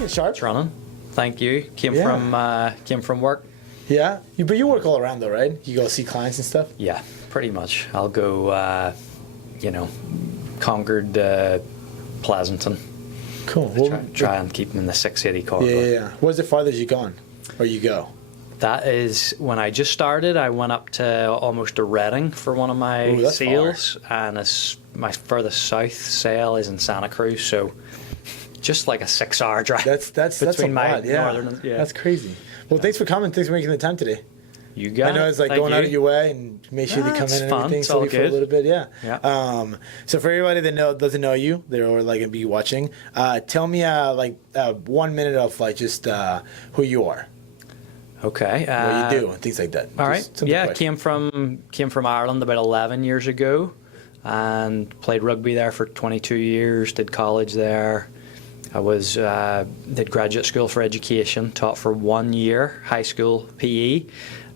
looking sharp. It's running. Thank you. Came from work. Yeah, but you work all around though, right? You go see clients and stuff. Yeah, pretty much. I'll go, Concord, Pleasanton. Cool. Try and keep them in the 680 corridor. Yeah. What's the farthest you gone, or you go? That is when I just started. I went up to almost to Reading for one of my sails, and my furthest south sail is in Santa Cruz. So just like a 6-hour drive. That's between a lot. northern. Yeah, that's crazy. Well, thanks for coming. Thanks for making the time today. You got it. I know it's like going out of your way and make sure they come in and everything. It's all good. For a little bit, yeah. So for everybody that doesn't know you, they're like gonna be watching. Tell me 1 minute of like just who you are. Okay. What you do and things like that. All right. Yeah, quick. Came from Ireland about 11 years ago, and played rugby there for 22 years. Did college there. I did graduate school for education. Taught for 1 year high school PE,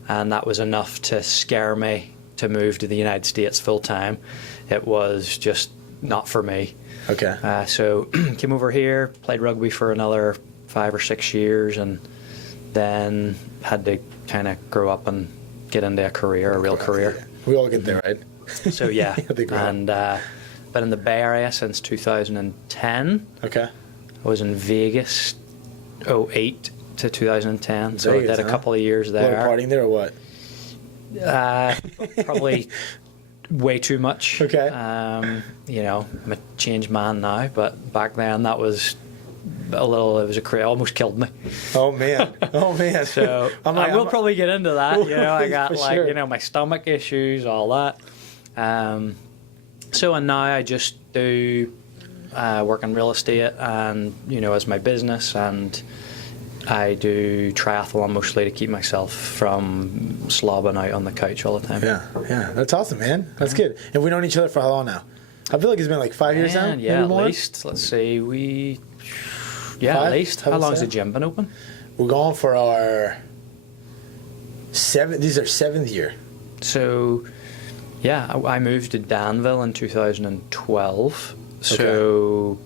and that was enough to scare me to move to the United States full time. It was just not for me. Okay. So came over here, played rugby for another 5 or 6 years, and then had to kind of grow up and get into a real career. Yeah. We all get there, right? So yeah, and been in the Bay Area since 2010. Okay. I was in Vegas 2008 to 2010, so Vegas, I did a couple of years there. A lot of partying there or what? Probably way too much. Okay. I'm a changed man now, but back then that was almost killed me. Oh man. So I will probably get into that. I got my stomach issues, all that. And now I just do work in real estate and as my business, and I do triathlon mostly to keep myself from slobbing out on the couch all the time. Yeah, that's awesome, man. That's good. And we've known each other for how long now? I feel like it's been like 5 years now. Yeah, maybe more? At least. Let's see, at least. How long has the gym been open? We're going for our seventh year. So, yeah, I moved to Danville in 2012. Okay. So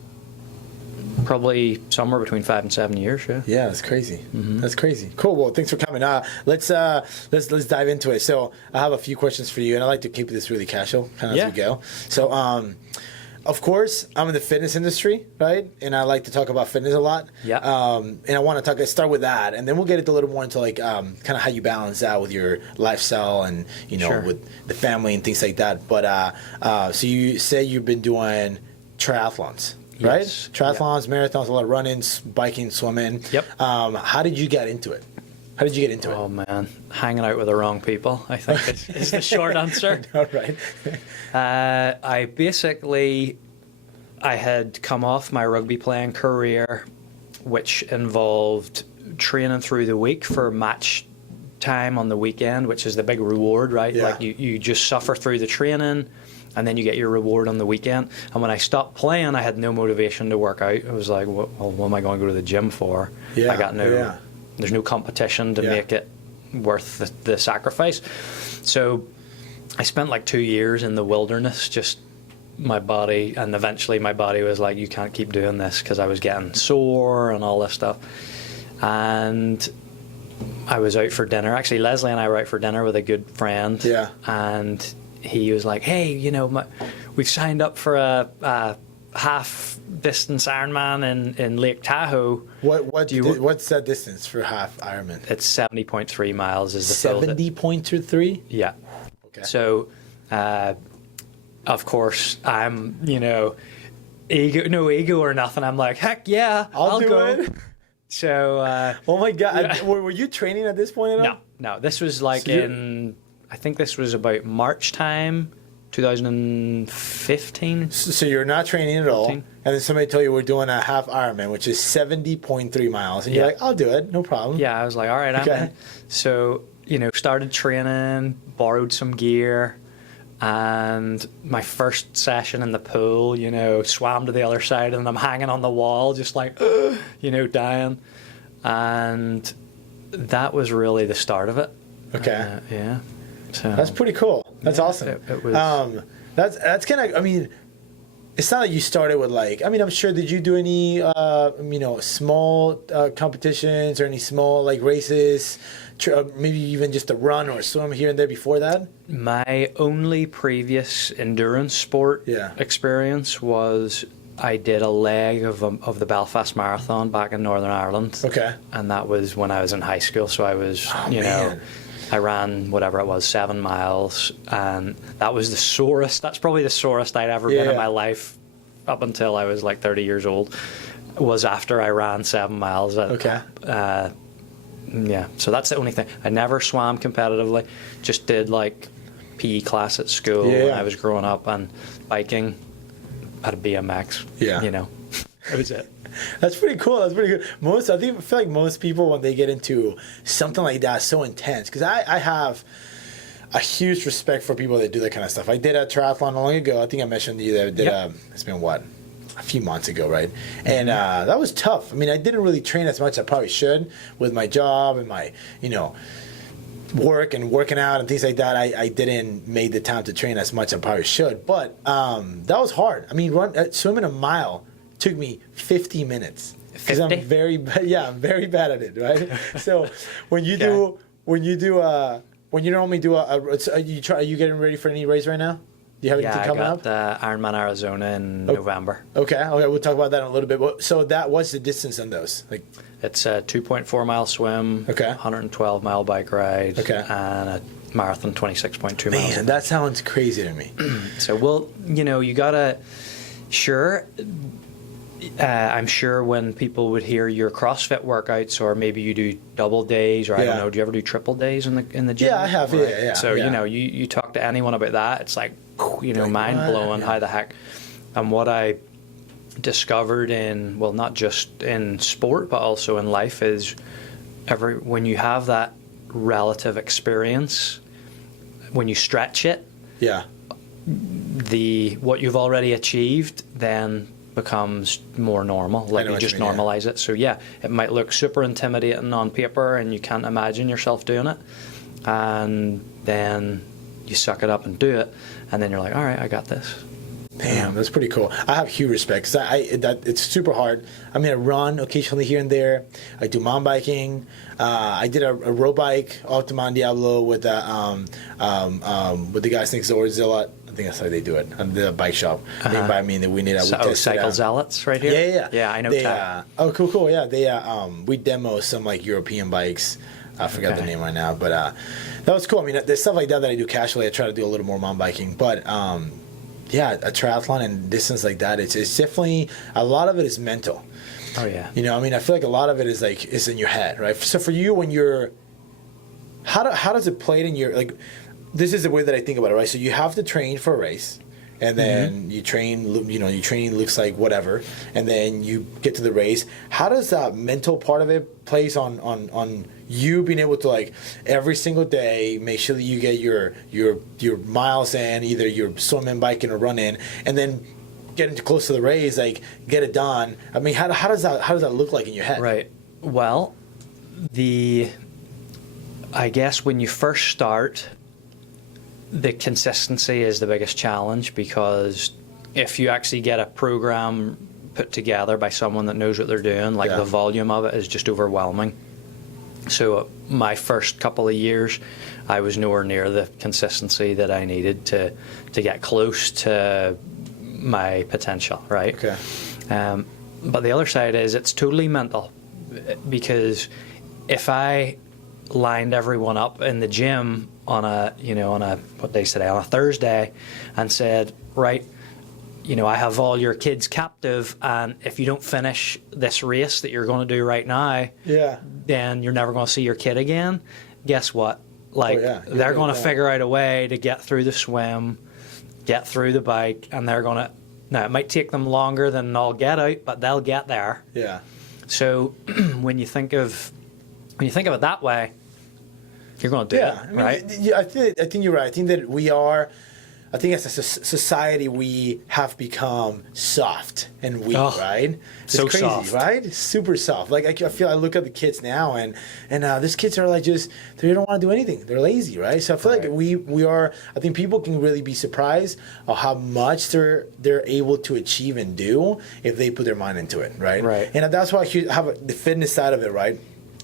probably somewhere between 5 and 7 years. Yeah, that's crazy. Mm-hmm. That's crazy. Cool. Well, thanks for coming. Let's dive into it. So I have a few questions for you, and I like to keep this really casual, kind of as we go. So, of course, I'm in the fitness industry, right? And I like to talk about fitness a lot. Yeah. And I want to start with that, and then we'll get a little more into kind of how you balance that with your lifestyle and Sure. with the family and things like that. But so you say you've been doing triathlons, right? Yes. Triathlons, marathons, a lot of running, biking, swimming. Yep. How did you get into it? Oh man, hanging out with the wrong people, I think is the short answer. All right. I had come off my rugby playing career, which involved training through the week for match time on the weekend, which is the big reward, right? Yeah. Like you just suffer through the training, and then you get your reward on the weekend. And when I stopped playing, I had no motivation to work out. I was like, well, what am I going to go to the gym for? Yeah. I got there's no competition to make it worth the sacrifice. So I spent like 2 years in the wilderness, just my body, and eventually my body was like, you can't keep doing this, because I was getting sore and all this stuff. And I was out for dinner. Actually, Leslie and I were out for dinner with a good friend. Yeah. And he was like, hey, we've signed up for a half distance Ironman in Lake Tahoe. What's that distance for half Ironman? It's 70.3 miles is the full. 70.3? Yeah. Okay. So, of course, I'm, no ego or nothing. I'm like, heck yeah, I'll do go. it. So, oh my God. Were you training at this point at all? No. This was like I think this was about March time, 2015. So you're not training at all, and then somebody told you we're doing a half Ironman, which is 70.3 miles, and you're like, I'll do it, no problem. Yeah, I was like, all right, I'm in. So, started training, borrowed some gear, and my first session in the pool, swam to the other side, and I'm hanging on the wall, just like, dying. And that was really the start of it. Okay. it's not like you started with like, I mean, I'm sure, did you do any, small competitions or any small like races, maybe even just a run or a swim here and there before that? My only previous endurance sport experience was I did a leg of the Belfast Marathon back in Northern Ireland. Okay. And that was when I was in high school. So I was, I ran whatever it was, 7 miles. And that was that's probably the sorest I'd ever been in my life up until I was like 30 years old, was after I ran 7 miles. Okay. So that's the only thing. I never swam competitively, just did like PE class at school when I was growing up, and biking, had a BMX. Yeah. That was it. That's pretty cool. That's pretty good. I feel like most people, when they get into something like that, so intense, because I have a huge respect for people that do that kind of stuff. I did a triathlon long ago. I think I mentioned to you that I did it's been a few months ago, right? And that was tough. I mean, I didn't really train as much as I probably should with my job and my, work and working out and things like that. I didn't make the time to train as much as I probably should. But that was hard. I mean, swimming a mile took me 50 minutes. Because I'm very bad at it, right? So when you normally do are you getting ready for any race right now? Do you have anything coming up? Yeah, I got Ironman Arizona in November. Okay, we'll talk about that in a little bit. So what's the distance on those? Like, it's a 2.4 mile swim, 112 mile bike ride, and a marathon 26.2 miles. Man, that sounds crazy to me. So, you gotta, I'm sure when people would hear your CrossFit workouts, or maybe you do double days, or I don't know, do you ever do triple days in the gym? Yeah, I have. Right? Yeah. So you talk to anyone about that, it's like mind blowing. How the heck? And what I discovered not just in sport but also in life is when you have that relative experience, when you stretch it, what you've already achieved then becomes more normal. Like, you just normalize it. So it might look super intimidating on paper and you can't imagine yourself doing it, and then you suck it up and do it, and then you're like, all right, I got this. Damn, that's pretty cool. I have huge respect, because it's super hard. I mean, I run occasionally here and there. I do mountain biking. I did a road bike off to Mount Diablo with the guys next door, Zillat. I think that's how they do it. And the bike shop. They invite me, and we need Cycle Zealots right here? Yeah, I know. Cool. Yeah, we demo some like European bikes. I forgot the name right now, but that was cool. I mean, there's stuff like that I do casually. I try to do a little more mountain biking, but a triathlon and distance like that, it's definitely, a lot of it is mental. Oh yeah. I feel like a lot of it is in your head, right? So for you, when you're, how does it play in your, like, this is the way that I think about it, right? So you have to train for a race, and then you train, your training looks like whatever, and then you get to the race. How does that mental part of it plays on you being able to, like, every single day make sure that you get your miles in, either you're swimming, biking, or running, and then getting close to the race, like, get it done? I mean, how does that look like in your head? Right. Well, I guess when you first start, the consistency is the biggest challenge, because if you actually get a program put together by someone that knows what they're doing, like, the volume of it is just overwhelming. So my first couple of years, I was nowhere near the consistency that I needed to get close to my potential, right? Okay. But the other side is it's totally mental, because if I lined everyone up in the gym on a what day is today, on a Thursday, and said, right, I have all your kids captive, and if you don't finish this race that you're going to do right now, then you're never going to see your kid again. Guess what? Like, they're going to figure out a way to get through the swim, get through the bike, and they're going to, now it might take them longer than I'll get out, but they'll get there. Yeah. So when you think of it that way, you're going to do it, right? I think you're right. I think that we are, I think as a society we have become soft and weak, right? It's so crazy, soft. right? It's super soft. Like I look at the kids now, and these kids are like they don't want to do anything. They're lazy, right? So I feel like we are. I think people can really be surprised of how much they're able to achieve and do if they put their mind into it, right? Right. And that's why I have the fitness side of it, right?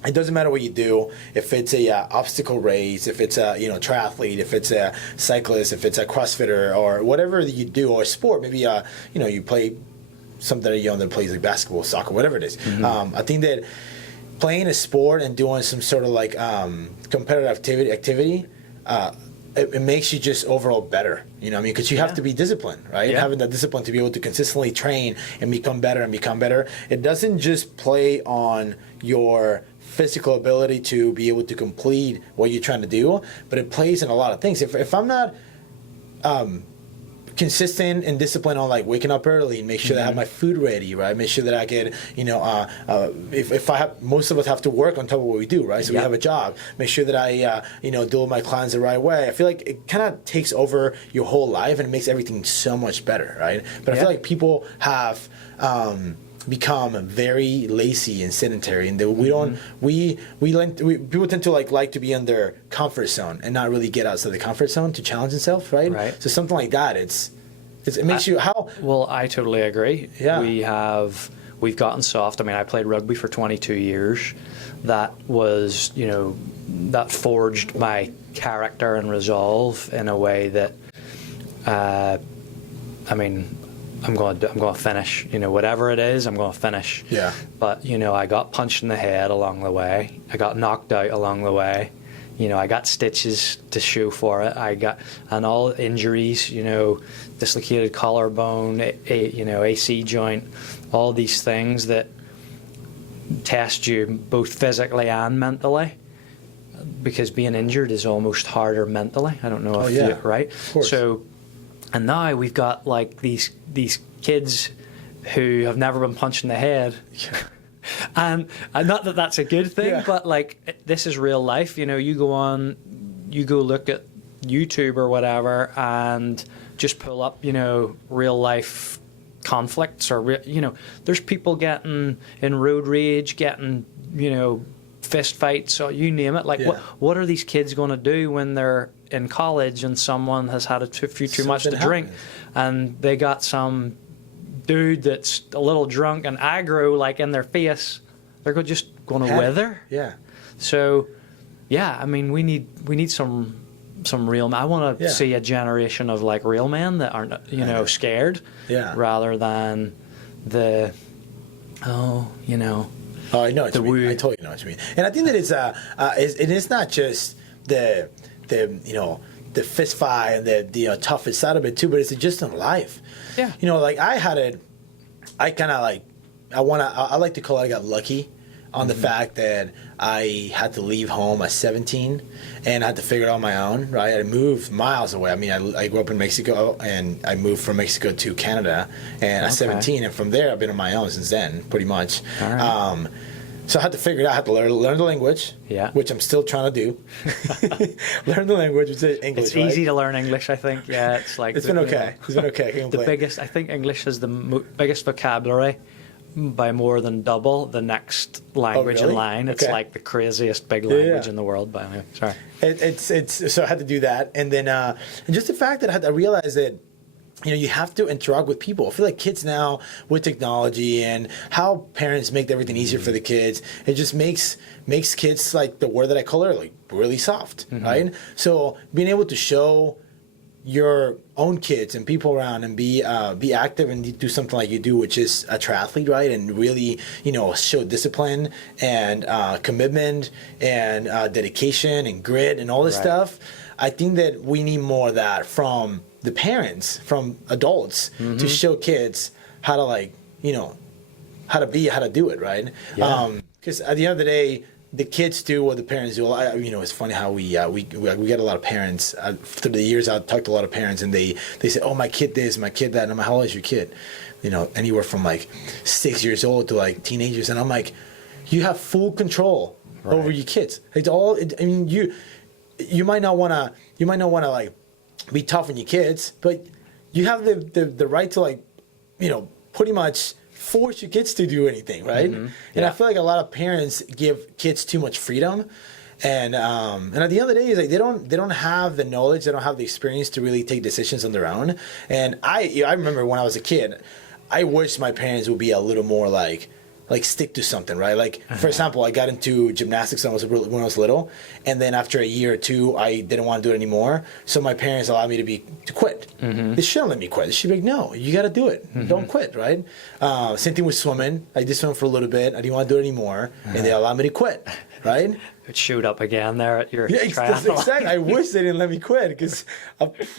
It doesn't matter what you do, if it's a obstacle race, if it's a triathlete, if it's a cyclist, if it's a CrossFitter, or whatever that you do, or a sport. Maybe you play something that plays like basketball, soccer, whatever it is. I think that playing a sport and doing some sort of like competitive activity. It makes you just overall better, because you have to be disciplined, right? Yeah. Having that discipline to be able to consistently train and become better. It doesn't just play on your physical ability to be able to complete what you're trying to do, but it plays in a lot of things. If I'm not consistent and disciplined on like waking up early and make sure that I have my food ready, right? Make sure that I can, if I have, most of us have to work on top of what we do, right? So we have a job. Make sure that I, deal with my clients the right way. I feel like it kind of takes over your whole life and it makes everything so much better, right? But I feel like people have become very lazy and sedentary, and we don't people tend to like to be in their comfort zone and not really get outside the comfort zone to challenge themselves, right? So something like that, it makes you how. Well, I totally agree. Yeah. We've gotten soft. I mean, I played rugby for 22 years. That was, that forged my character and resolve in a way that, I'm going to finish, whatever it is, I'm going to finish. Yeah. But, I got punched in the head along the way. I got knocked out along the way. I got stitches to show for it. And all injuries, dislocated collarbone, AC joint, all these things that test you both physically and mentally. Because being injured is almost harder mentally. I don't know if you, right? Of course. So, and now we've got like these kids who have never been punched in the head. And not that that's a good thing, but like this is real life. You go look at YouTube or whatever and just pull up, real life conflicts or, there's people getting in road rage, getting, fist fights, or you name it. Like what are these kids going to do when they're in college and someone has had too much to drink and they got some dude that's a little drunk and aggro like in their face? They're just going to wither. Yeah. So, we need some real men. I want to see a generation of like real men that aren't scared. Yeah. Rather than the Oh, I know what you mean. I totally know what you mean. And I think that it is not just the fist fight and the toughest side of it too, but it's just in life. Yeah. Like I like to call it I got lucky on the fact that I had to leave home at 17 and I had to figure it out on my own, right? I moved miles away. I mean, I grew up in Mexico and I moved from Mexico to Canada and at 17, and from there I've been on my own since then, pretty much. All right. So I had to figure it out. I had to learn the language, which I'm still trying to do. Learn the language, which is English. It's easy to learn English, I think. Yeah, it's like it's been okay. It's been okay. I think English has the biggest vocabulary by more than double the next language in line. It's like the craziest big language in the world. But anyway, sorry. It's so I had to do that, and then and just the fact that I realized that you have to interact with people. I feel like kids now with technology and how parents make everything easier for the kids, it just makes kids, like the word that I call it, like really soft, right? So being able to show your own kids and people around and be active and do something like you do, which is a triathlete, right? And really, show discipline and commitment and dedication and grit and all this stuff. I think that we need more of that from the parents, from adults, to show kids how to how to do it, right? Because at the end of the day, the kids do what the parents do. It's funny how we get a lot of parents through the years. I've talked to a lot of parents, and they say, "Oh, my kid this, my kid that." And I'm like, "How old is your kid?" Anywhere from like 6 years old to like teenagers. And I'm like, "You have full control over your kids. It's all. You might not want to like be tough on your kids, but you have the right to, like, you know, pretty much force your kids to do anything, right? And I feel like a lot of parents give kids too much freedom. And at the end of the day, is like they don't have the knowledge, they don't have the experience to really take decisions on their own. And I remember when I was a kid, I wish my parents would be a little more like stick to something, right? Like, for example, I got into gymnastics when I was little, and then after a year or two, I didn't want to do it anymore. So my parents allowed me to quit. They shouldn't let me quit. They should be like, no, you got to do it. Don't quit, right? Same thing with swimming. I did swim for a little bit. I didn't want to do it anymore, and they allowed me to quit, right? It showed up again there at your triathlon. Exactly. I wish they didn't let me quit, because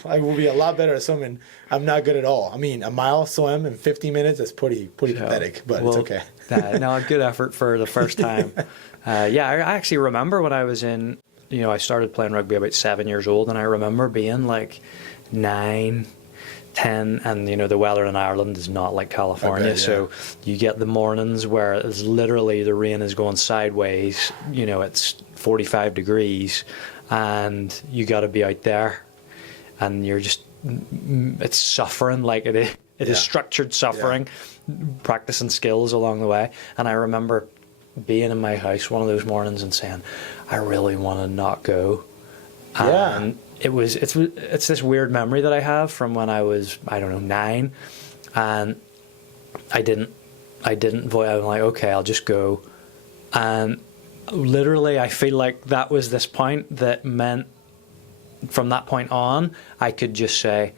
I will be a lot better at swimming. I'm not good at all. I mean, a mile swim in 15 minutes is pretty pathetic, but it's okay. No, a good effort for the first time. Yeah, I actually remember when I was in, you know, I started playing rugby about 7 years old, and I remember being like 9, 10, and you know, the weather in Ireland is not like California, so you get the mornings where it's literally the rain is going sideways, you know, it's 45 degrees, and you got to be out there, and you're just, it's suffering, like it is structured suffering, practicing skills along the way. And I remember being in my house one of those mornings and saying, I really want to not go. And it's this weird memory that I have from when I was, I don't know, 9, and I didn't vote. I'm like, okay, I'll just go. And literally, I feel like that was this point that meant from that point on, I could just say,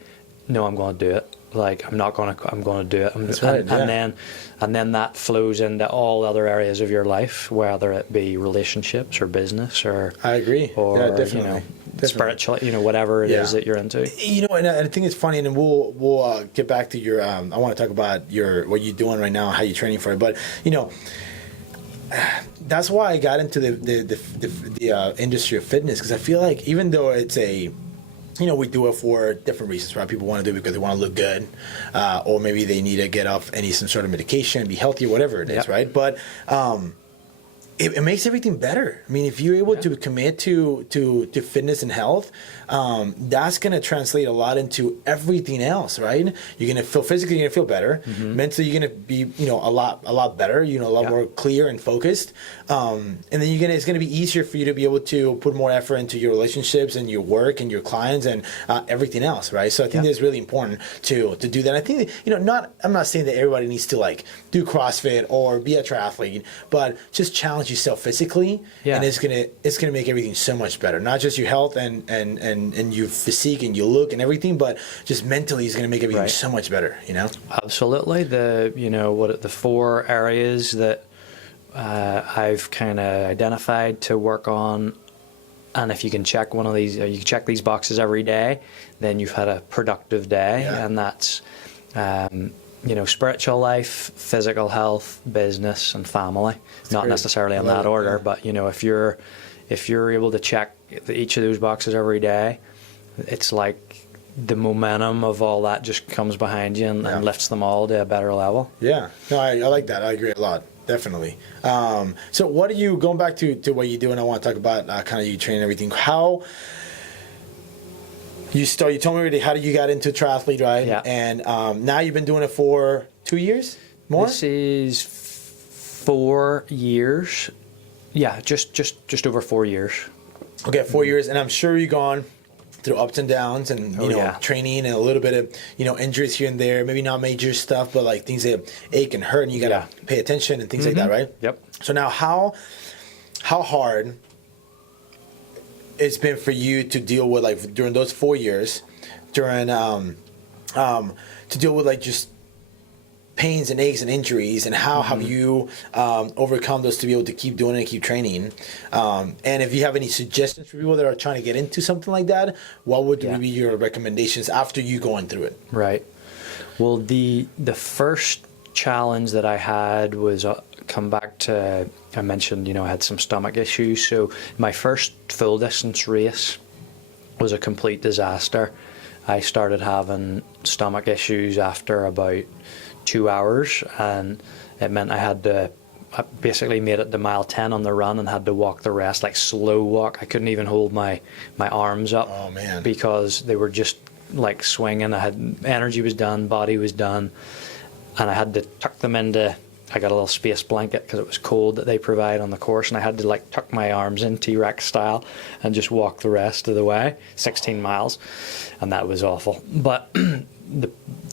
no, I'm going to do it. Like, I'm going to do it. That's right, And then that flows into all other areas of your life, whether it be relationships or business or, I agree. Or, definitely. you know, spiritual, you know, whatever it is that you're into. You know, and I think it's funny, and we'll get back to your, I want to talk about what you're doing right now, how you're training for it. But, you know, that's why I got into the industry of fitness, because I feel like even though it's you know, we do it for different reasons, right? People want to do it because they want to look good, or maybe they need to get off some sort of medication, be healthy, whatever it is, right? But it makes everything better. I mean, if you're able to commit to fitness and health, that's going to translate a lot into everything else, right? You're going to feel physically, you're going to feel better. Mentally, you're going to be, you know, a lot better, you know, a lot more clear and focused. And then it's going to be easier for you to be able to put more effort into your relationships and your work and your clients and everything else, right? So I think it's really important to do that. I think, you know, I'm not saying that everybody needs to like do CrossFit or be a triathlete, but just challenge yourself physically, and it's gonna make everything so much better. Not just your health and your physique and your look and everything, but just mentally, it's gonna make everything so much better. You know, absolutely. The 4 areas that I've kind of identified to work on, and if you can check one of these, you can check these boxes every day, then you've had a productive day, and that's. You know, spiritual life, physical health, business, and family. That's not necessarily in that order, but you know, if you're able to check each of those boxes every day, it's like the momentum of all that just comes behind you and lifts them all to a better level. Yeah, no, I like that. I agree a lot, definitely. So, what are you going back to what you do? And I want to talk about kind of you training everything. How you told me already how you got into triathlete, right? Yeah. And now you've been doing it for 2 years more? This is 4 years. Yeah, just over 4 years. Okay, 4 years. And I'm sure you've gone through ups and downs and, you know, training and a little bit of, you know, injuries here and there. Maybe not major stuff, but like things that ache and hurt and you got to pay attention and things like that, right? Yep. So now how hard it's been for you to deal with, like, during those 4 years, to deal with like just pains and aches and injuries, and how have you overcome those to be able to keep doing it and keep training? And if you have any suggestions for people that are trying to get into something like that, what would be your recommendations after you going through it? Right. Well, the first challenge that I had was come back to, I mentioned, you know, I had some stomach issues. So my first full distance race was a complete disaster. I started having stomach issues after about 2 hours, and it meant I had to I basically made it to mile 10 on the run and had to walk the rest, like slow walk. I couldn't even hold my arms up. Oh, man. Because they were just like swinging. Energy was done, body was done, and I had to tuck them into, I got a little space blanket because it was cold that they provide on the course, and I had to like tuck my arms in T-Rex style and just walk the rest of the way, 16 miles, and that was awful. But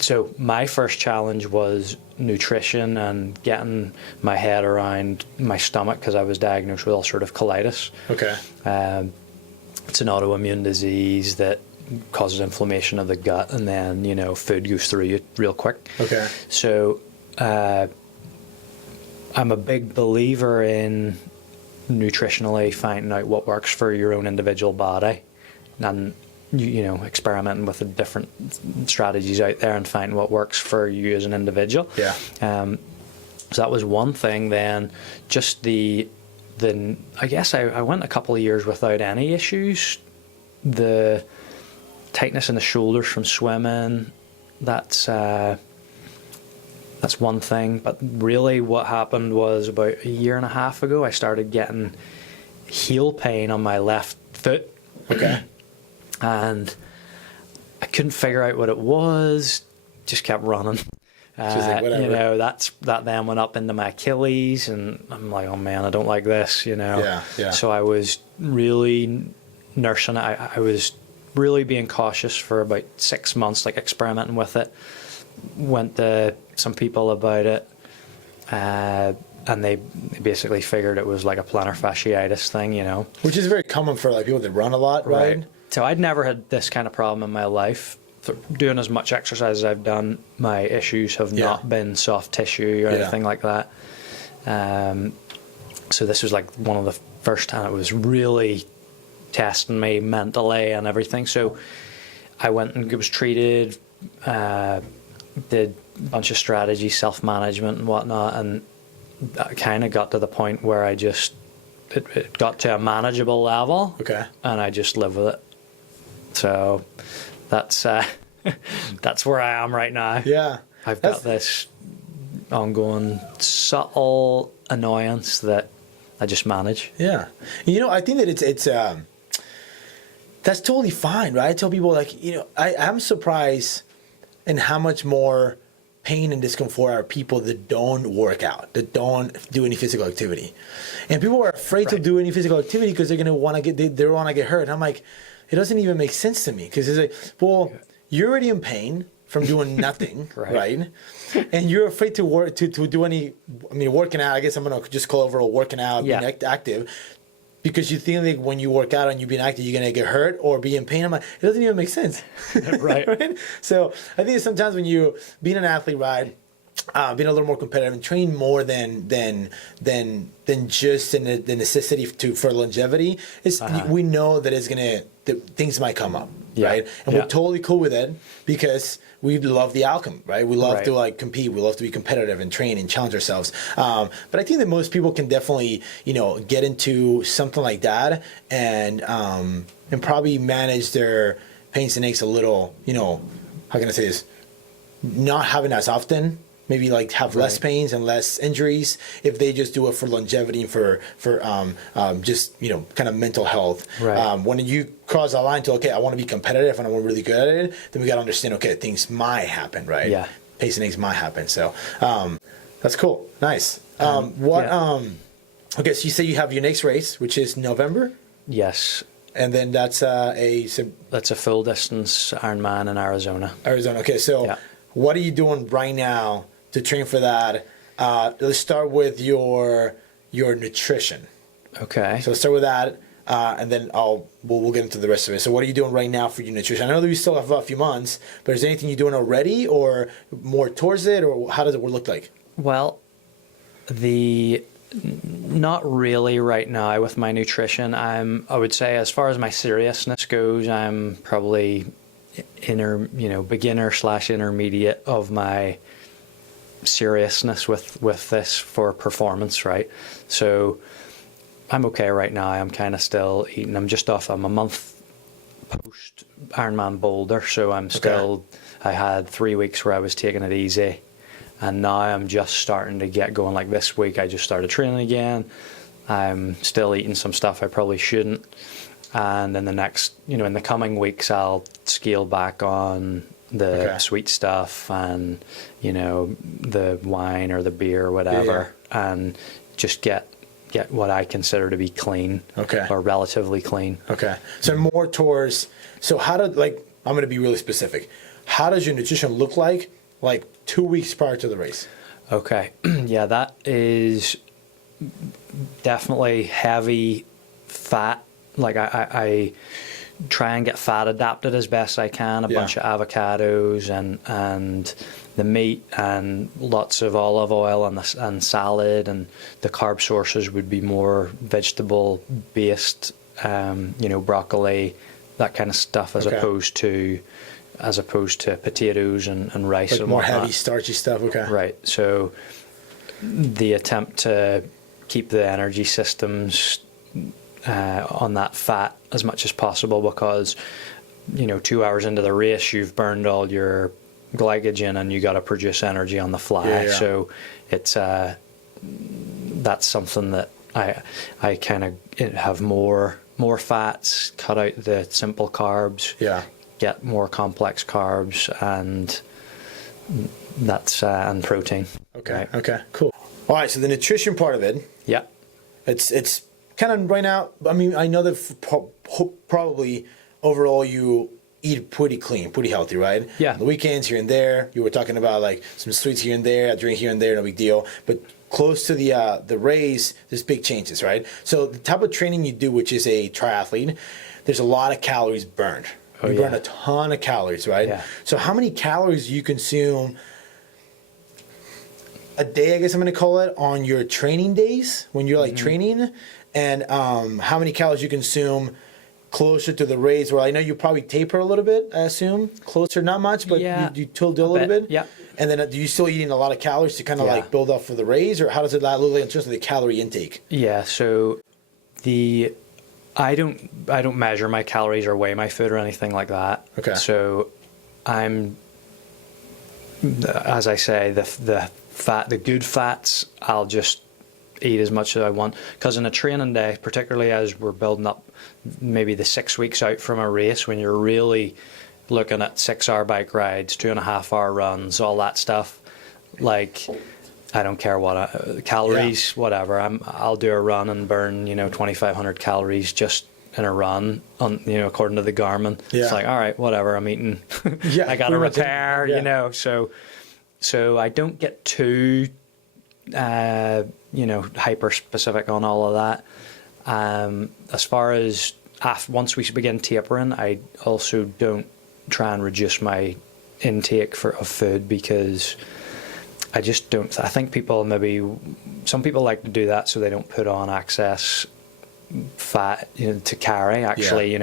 so my first challenge was nutrition and getting my head around my stomach, because I was diagnosed with ulcerative colitis. Okay. It's an autoimmune disease that causes inflammation of the gut, and then, you know, food goes through you real quick. Okay. So I'm a big believer in nutritionally finding out what works for your own individual body, and you know, experimenting with the different strategies out there and finding what works for you as an individual. Yeah. So that was one thing. Then just the I guess I went a couple of years without any issues. The tightness in the shoulders from swimming, that's one thing. But really what happened was about a year and a half ago, I started getting heel pain on my left foot. Okay. And I couldn't figure out what it was, just kept running. Like, you know, that then went up into my Achilles, and I'm like, oh man, I don't like this, you know. Yeah, yeah. So I was really nursing it. I was really being cautious for about 6 months, like experimenting with it. Went to some people about it, and they basically figured it was like a plantar fasciitis thing, you know. Which is very common for like people that run a lot, right? So I'd never had this kind of problem in my life. Doing as much exercise as I've done, my issues have not been soft tissue or anything like that. So this was like one of the first time it was really testing me mentally and everything. So I went and was treated, did a bunch of strategy, self-management and whatnot, and I kind of got to the point where I just, it got to a manageable level. Okay. And I just live with it. So that's where I am right now. Yeah. I've got this ongoing subtle annoyance that I just manage. Yeah. You know, I think that it's that's totally fine, right? I tell people, like, you know, I'm surprised in how much more pain and discomfort are people that don't work out, that don't do any physical activity. And people are afraid to do any physical activity because they're going to want to get, they want to get hurt. And I'm like, it doesn't even make sense to me, because it's like, well, you're already in pain from doing nothing, right? And you're afraid to work, to do any, I mean, working out, I guess I'm going to just call overall working out, being active, because you think like when you work out and you're being active, you're going to get hurt or be in pain. I'm like, it doesn't even make sense. Right. Right? So I think sometimes when you, being an athlete, right, being a little more competitive and train more than just the necessity for longevity, is we know that it's gonna, that things might come up, right? And we're totally cool with it because we love the outcome, right? We love to like compete, we love to be competitive and train and challenge ourselves. But I think that most people can definitely, you know, get into something like that and probably manage their pains and aches a little, you know, how can I say this? Not having as often. Maybe like have less pains and less injuries if they just do it for longevity and for just, you know, kind of mental health. When you cross the line to, okay, I want to be competitive and I want to be really good at it, then we got to understand, okay, things might happen, right? Yeah. Pace and aches might happen. So that's cool. Nice. Okay, so you say you have your next race, which is November? Yes. And then that's that's a full distance Ironman in Arizona. Arizona. Okay, so what are you doing right now to train for that? Let's start with your nutrition. Okay. So let's start with that, and then we'll get into the rest of it. So what are you doing right now for your nutrition? I know that we still have a few months, but is there anything you're doing already, or more towards it, or how does it look like? Well, not really right now with my nutrition. I would say, as far as my seriousness goes, I'm probably beginner/intermediate of my seriousness with this for performance, right? So I'm okay right now. I'm kind of still eating. I'm a month post Ironman Boulder, so I'm still, I had 3 weeks where I was taking it easy, and now I'm just starting to get going. Like this week, I just started training again. I'm still eating some stuff I probably shouldn't, and in the next, in the coming weeks, I'll scale back on the sweet stuff and the wine or the beer or whatever, and just get what I consider to be clean, or relatively clean. Okay, so more towards. So how I'm going to be really specific. How does your nutrition look like 2 weeks prior to the race? Okay, yeah, that is definitely heavy fat. Like I try and get fat adapted as best I can. A bunch of avocados and the meat and lots of olive oil and salad, and the carb sources would be more vegetable based, broccoli, that kind of stuff, as opposed to potatoes and rice, like and more whatnot. heavy starchy stuff. Right. So the attempt to keep the energy systems on that fat as much as possible, because 2 hours into the race you've burned all your glycogen and you got to produce energy on the fly. So it's that's something that I kind of have more fats, cut out the simple carbs, get more complex carbs, and that's and protein. Okay. Cool. All right, so the nutrition part of it, it's kind of right now. I mean, I know that probably overall you eat pretty clean, pretty healthy, right? Yeah. On the weekends here and there, you were talking about like some sweets here and there, a drink here and there, no big deal. But close to the race, there's big changes, right? So the type of training you do, which is a triathlete, there's a lot of calories burned. You burn a ton of calories, right? Yeah. So how many calories do you consume a day, I guess I'm going to call it, on your training days when you're training, and how many calories you consume closer to the race, where I know you probably taper a little bit, I assume. Closer, not much, but you still do a little bit. Yeah. And then do you still eating a lot of calories to kind of build up for the race, or how does it look like in terms of the calorie intake? Yeah, so I don't measure my calories or weigh my food or anything like that. Okay. So I'm, as I say, the good fats, I'll just eat as much as I want, because in a training day, particularly as we're building up maybe the 6 weeks out from a race, when you're really looking at 6-hour bike rides, 2.5-hour runs, all that stuff, like I don't care what calories, whatever. I'll do a run and burn 2,500 calories just in a run on according to the Garmin. It's like, all right, whatever, I'm eating. I got to repair, so I don't get too hyper specific on all of that. As far as once we begin tapering, I also don't try and reduce my intake of food, because I just don't. I think some people like to do that so they don't put on excess fat to carry,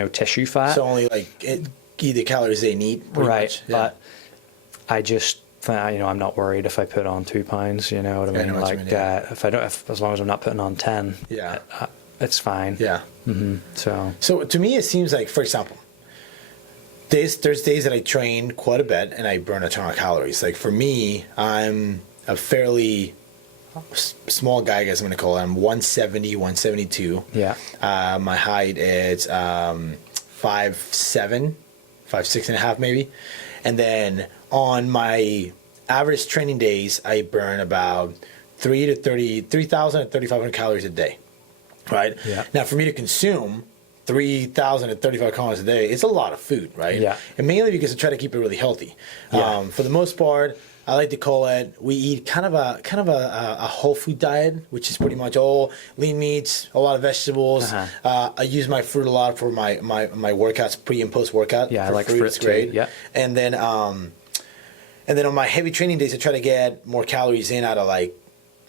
tissue fat. So only eat the calories they need, right? But I just, I'm not worried if I put on 2 pounds. You know what I mean? If I don't, as long as I'm not putting on 10, it's fine. Yeah. Mm-hmm. So to me, it seems like, for example, there's days that I train quite a bit and I burn a ton of calories. Like for me, I'm a fairly small guy, I guess I'm going to call it. I'm 170, 172. Yeah. My height is 5'7", 5'6.5" maybe. And then on my average training days, I burn about 3,000 to 3,500 calories a day. Right? Yeah. Now, for me to consume 3,000 to 3,500 calories a day, it's a lot of food, right? Yeah. And mainly because I try to keep it really healthy. Yeah. For the most part, I like to call it, we eat kind of a whole food diet, which is pretty much all lean meats, a lot of vegetables. I use my fruit a lot for my workouts, pre and post workout. Yeah, for I like fruit it's great. too. Yeah. And then on my heavy training days, I try to get more calories in out of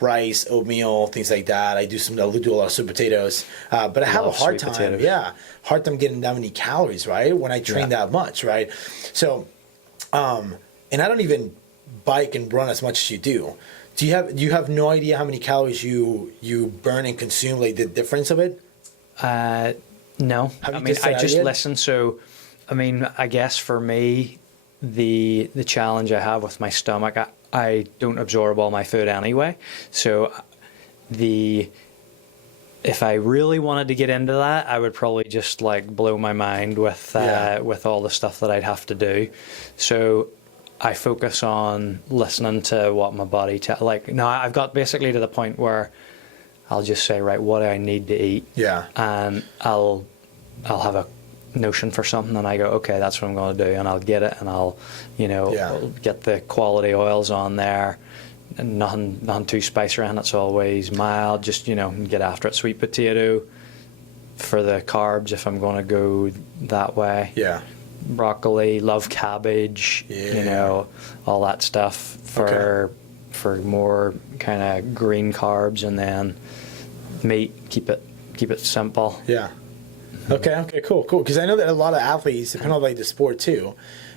rice, oatmeal, things like that. I'll do a lot of sweet potatoes, but I have a hard time. Potatoes. Hard time getting that many calories, right? When I train that much, right? So, and I don't even bike and run as much as you do. Do you have no idea how many calories you burn and consume? Like the difference of it? No. I just listen. So, I guess for me, the challenge I have with my stomach, I don't absorb all my food anyway. So if I really wanted to get into that, I would probably just like blow my mind with all the stuff that I'd have to do. So I focus on listening to what my body now I've got basically to the point where I'll just say, right, what do I need to eat? Yeah. And I'll have a notion for something, and I go, okay, that's what I'm going to do, and I'll get it, and I'll get the quality oils on there. And nothing too spicy around. It's always mild. Just get after it. Sweet potato for the carbs if I'm going to go that way. Yeah. Broccoli. Love cabbage. Yeah. All that stuff for more kind of green carbs, and then meat. Keep it simple. Yeah. Okay. Cool. Because I know that a lot of athletes, depending on like the sport too,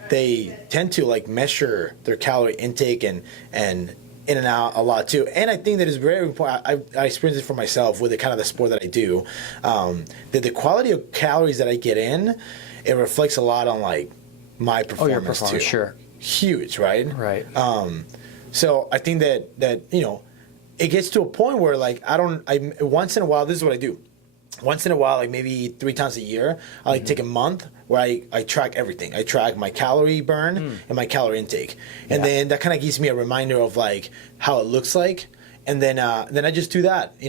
they tend to like measure their calorie intake and in and out a lot too. And I think that is very important. I experienced it for myself with the kind of the sport that I do. That the quality of calories that I get in, it reflects a lot on like my performance, your performance too. Sure. Huge, right? Right. So I think that it gets to a point where like once in a while, this is what I do. Once in a while, like maybe 3 times a year, I like take a month where I track everything. I track my calorie burn and my calorie intake. And then that kind of gives me a reminder of like how it looks like. And then I just do that. I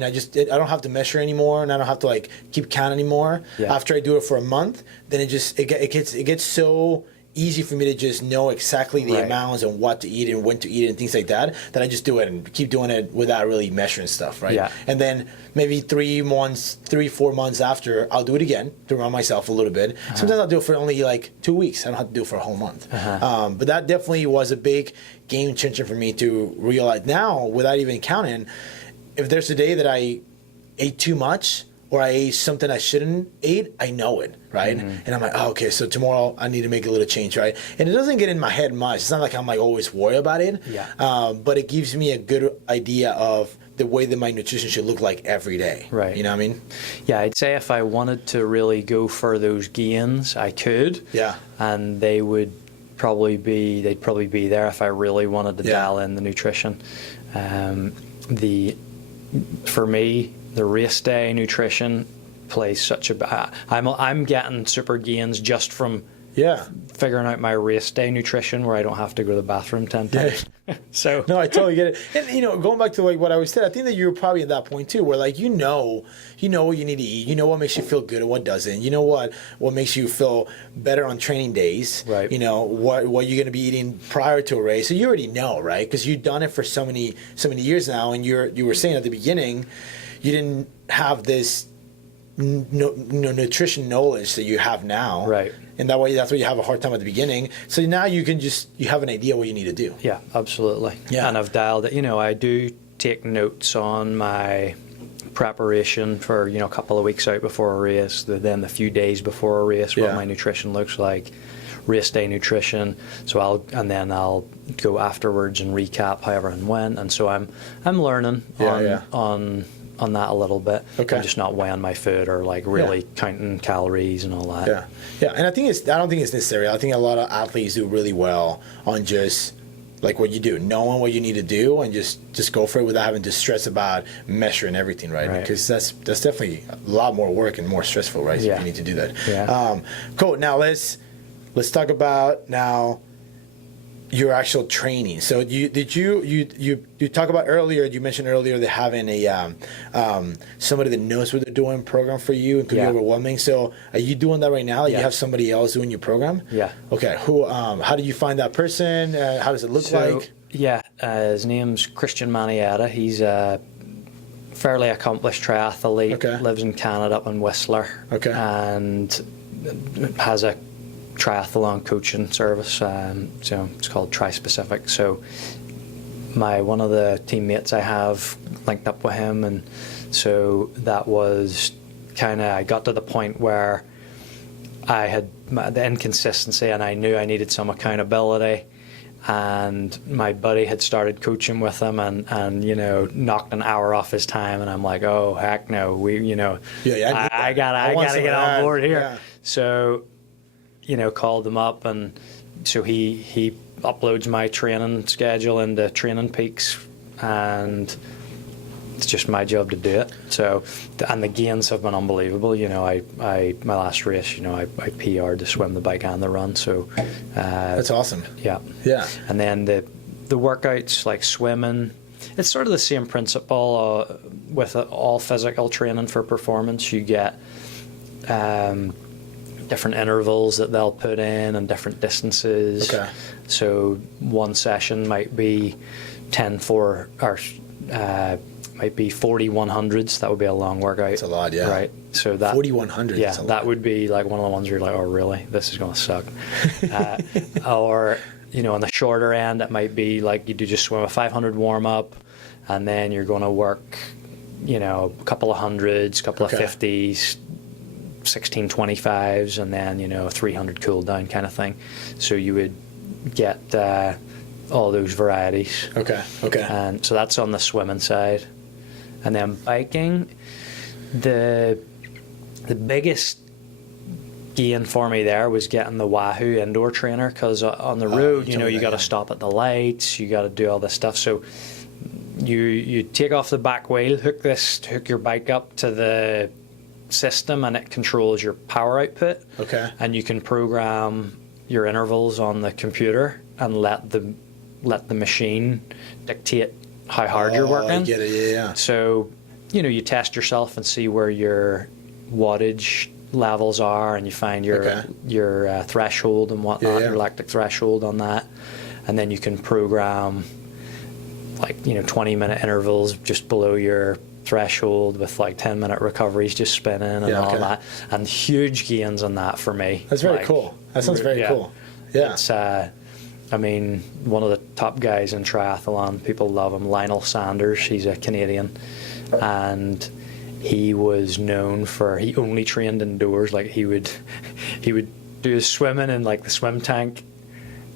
don't have to measure anymore, and I don't have to like keep count anymore. Yeah. After I do it for a month, then it gets so easy for me to just know exactly the amounts and what to eat and when to eat it and things like that I just do it and keep doing it without really measuring stuff, right? Yeah. And then maybe 4 months after, I'll do it again to remind myself a little bit. Sometimes I'll do it for only like 2 weeks. I don't have to do it for a whole month. But that definitely was a big game changer for me to realize now, without even counting, if there's a day that I ate too much or I ate something I shouldn't eat, I know it, right? And I'm like, oh, okay, so tomorrow I need to make a little change, right? And it doesn't get in my head much. It's not like I'm like always worried about it. Yeah. But it gives me a good idea of the way that my nutrition should look like every day. Right. You know what I mean? Yeah, I'd say if I wanted to really go for those gains, I could. Yeah. And they'd probably be there if I really wanted to dial in the nutrition. For me, the race day nutrition plays such a. I'm getting super gains just from figuring out my race day nutrition, where I don't have to go to the bathroom 10 times. So no, I totally get it. And going back to like what I was saying, I think that you're probably at that point too, where like you know what you need to eat, what makes you feel good and what doesn't, what makes you feel better on training days, right? What you're going to be eating prior to a race, so you already know, right? Because you've done it for so many years now, and you were saying at the beginning, you didn't have this nutrition knowledge that you have now, right? And that's why you have a hard time at the beginning. So now you have an idea what you need to do. Yeah, absolutely. Yeah. And I've dialed it. I do take notes on my preparation for, a couple of weeks out before a race, then the few days before a race, what my nutrition looks like, race day nutrition. So I'll go afterwards and recap how everyone went. And so I'm learning on that a little bit. Okay. I'm just not weighing my food or like really counting calories and all that. Yeah. And I don't think it's necessary. I think a lot of athletes do really well on just like what you do, knowing what you need to do, and just go for it without having to stress about measuring everything, right? Because that's definitely a lot more work and more stressful, right? Yeah. If you need to do that. Yeah. Cool. Now let's talk about now your actual training. So you talk about earlier, you mentioned earlier that having a somebody that knows what they're doing program for you, and could be overwhelming. So are you doing that right now? You have somebody else doing your program? Yeah. Okay. Who? How did you find that person? How does it look like? Yeah, his name's Christian Manietta. He's a fairly accomplished triathlete. Okay. Lives in Canada up in Whistler. Okay. And has a triathlon coaching service, so it's called Tri-Specific. So one of the teammates I have linked up with him, and so that was I got to the point where I had the inconsistency, and I knew I needed some accountability. And my buddy had started coaching with him, and knocked an hour off his time, and I'm like, oh heck no, I gotta get on board here. Yeah. So called him up, and so he uploads my training schedule into Training Peaks, and it's just my job to do it. So, and the gains have been unbelievable. You know, my last race, you know, I PR'd to swim, the bike, and the run. So that's awesome. Yeah. Yeah. And then the workouts like swimming, it's sort of the same principle with all physical training for performance. You get different intervals that they'll put in and different distances. Okay. So one session might be 10-4 or might be 40 100s. That would be a long workout. That's a lot, yeah. Right. So that 40 100s. Yeah, that would be like one of the ones where you're like, oh really? This is going to suck. Or you know, on the shorter end, it might be like you do just swim a 500 warm up, and then you're going to work, you know, a couple of hundreds, couple of 50s, 16 25s, and then, you know, 300 cool down kind of thing. So you would get all those varieties. Okay. And so that's on the swimming side. And then biking, the biggest gain for me there was getting the Wahoo indoor trainer, because on the road, you know, you got to stop at the lights, you got to do all this stuff. So you take off the back wheel, hook your bike up to the system, and it controls your power output. Okay. And you can program your intervals on the computer and let the machine dictate how hard you're working. I get it, yeah. So, you know, you test yourself and see where your wattage levels are, and you find your threshold and whatnot, your lactic threshold on that, and then you can program, like, you know, 20-minute intervals just below your threshold with like 10-minute recoveries just spinning and all that, and huge gains on that for me. That's very cool. That sounds very cool. Yeah. It's I mean, one of the top guys in triathlon, people love him, Lionel Sanders. He's a Canadian, and he was known for, he only trained indoors. Like he would do his swimming in like the swim tank.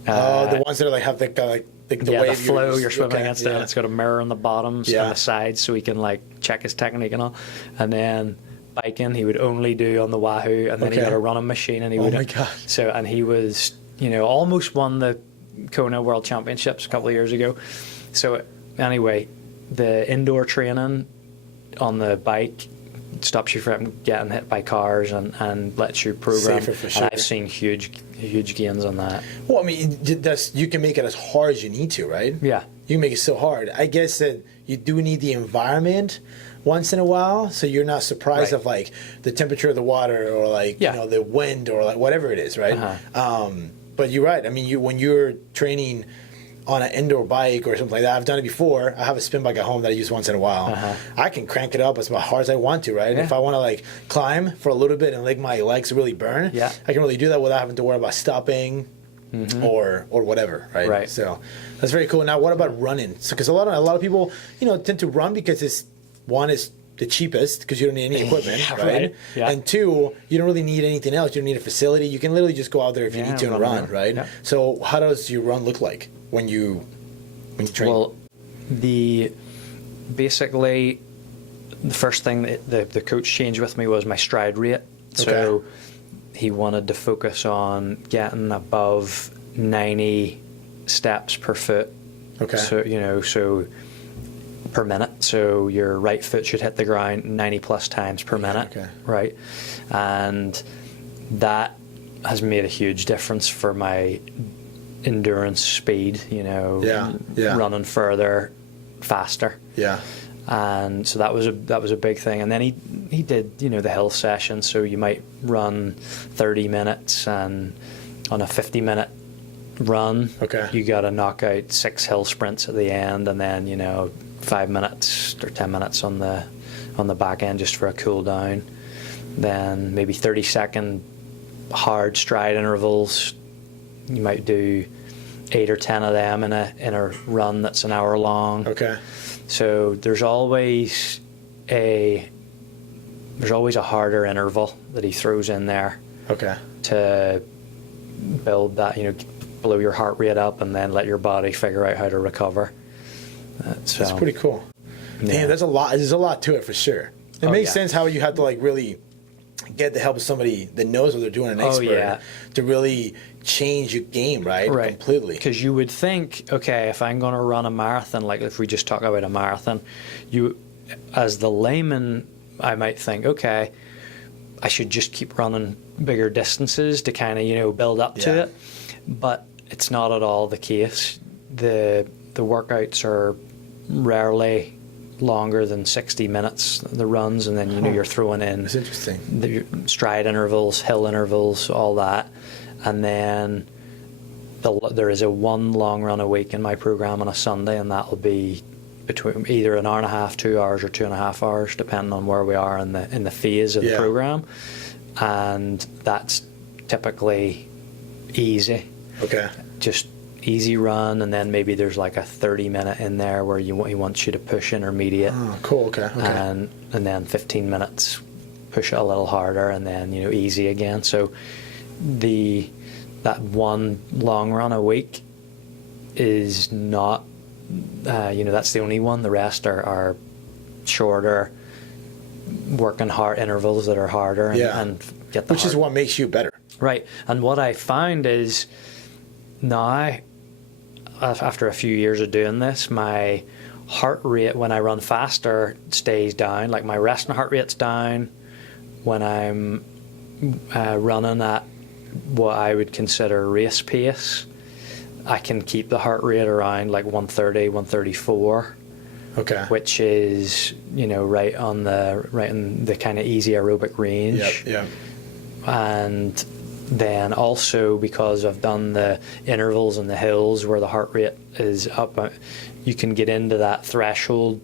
The ones that are like have the wave the flow you're swimming against, and it's got a mirror on the bottoms and the sides, so he can like check his technique and all. And then biking, he would only do on the Wahoo, and then he had a running machine, and he would. Oh my god! So, and he was, you know, almost won the Kona World Championships a couple of years ago. So anyway, the indoor training on the bike stops you from getting hit by cars and lets you program. Safer for sure. And I've seen huge gains on that. Well, I mean, you can make it as hard as you need to, right? Yeah. You can make it so hard. I guess that you do need the environment once in a while, so you're not surprised of like the temperature of the water, or like you know, the wind, or like whatever it is, right? But you're right. I mean, when you're training on an indoor bike or something like that, I've done it before. I have a spin bike at home that I use once in a while. I can crank it up as hard as I want to, right? And if I want to like climb for a little bit and let my legs really burn, I can really do that without having to worry about stopping or whatever, right? Right. So that's very cool. Now, what about running? So, because a lot of people, you know, tend to run because it's the cheapest, because you don't need any equipment, right? Yeah. And two, you don't really need anything else. You don't need a facility. You can literally just go out there if you need to and run, right? Yeah. So how does your run look like when you train? Well, basically the first thing that the coach changed with me was my stride rate. So he wanted to focus on getting above 90 steps per foot. Okay. So, you know, per minute. So your right foot should hit the ground 90 plus times per minute. Right. And that has made a huge difference for my endurance speed, you know, running further, faster. Yeah. And so that was a big thing. And then he did, you know, the hill session. So you might run 30 minutes, and on a 50-minute run, you got to knock out 6 hill sprints at the end, and then, you know, 5 minutes or 10 minutes on the back end just for a cool down. Then maybe 30-second hard stride intervals. You might do 8 or 10 of them in a run that's an hour long. So there's always a harder interval that he throws in there. To build that, you know, blow your heart rate up and then let your body figure out how to recover. That's pretty cool. Damn, there's a lot to it for sure. It makes sense how you have to like really get the help of somebody that knows what they're doing, an expert, to really change your game, right? Completely. Because you would think, okay, if I'm going to run a marathon, like if we just talk about a marathon, you, as the layman, I might think, okay, I should just keep running bigger distances to kind of, build up to it. But it's not at all the case. The workouts are rarely longer than 60 minutes, the runs, and then you're throwing in That's interesting. the stride intervals, hill intervals, all that, and then there is a one long run a week in my program on a Sunday, and that'll be between either an hour and a half, 2 hours, or 2.5 hours, depending on where we are in the phase of the program, and that's typically easy. Okay. Just easy run, and then maybe there's like a 30-minute in there where he wants you to push intermediate. Oh, cool. Okay. And then 15 minutes push it a little harder, and then easy again. So that one long run a week is not that's the only one. The rest are shorter, working hard intervals that are harder, and get the which is what makes you better. Right. And what I found is now, after a few years of doing this, my heart rate when I run faster stays down. Like my resting heart rate's down. When I'm running at what I would consider race pace, I can keep the heart rate around like 130, 134. Okay. Which is right in the kind of easy aerobic range. Yep. And then also, because I've done the intervals and the hills where the heart rate is up, you can get into that threshold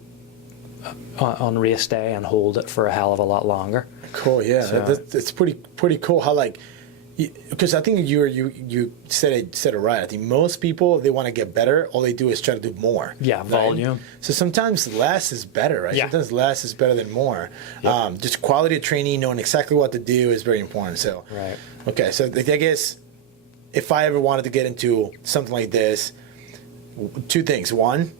on race day and hold it for a hell of a lot longer. Cool. Yeah, So, it's pretty cool how because I think you said it right. I think most people, they want to get better. All they do is try to do more. Yeah, right? volume. So sometimes less is better, right? Yeah. Sometimes less is better than more. Yep. Just quality of training, knowing exactly what to do is very important. So Right. Okay, so I guess if I ever wanted to get into something like this, two things: one,